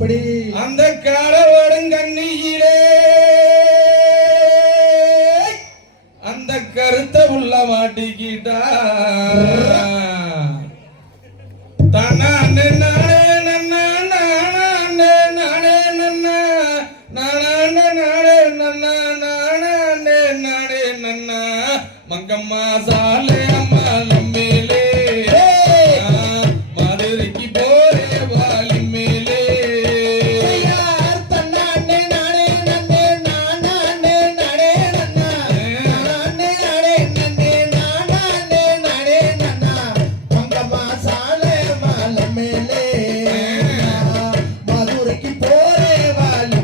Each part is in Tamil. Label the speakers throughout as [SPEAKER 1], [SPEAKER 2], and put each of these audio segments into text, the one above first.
[SPEAKER 1] அப்படி
[SPEAKER 2] அந்த காலவடும் கண்ணியிலே. அந்த கருத்த உள்ள மாட்டிக்கிட்டா தன்னானே நானே நன்னா நானானே நானே நன்னா நானானே நானே நன்னா நானானே நானே நன்னா மங்கம்மா சாலே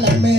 [SPEAKER 1] la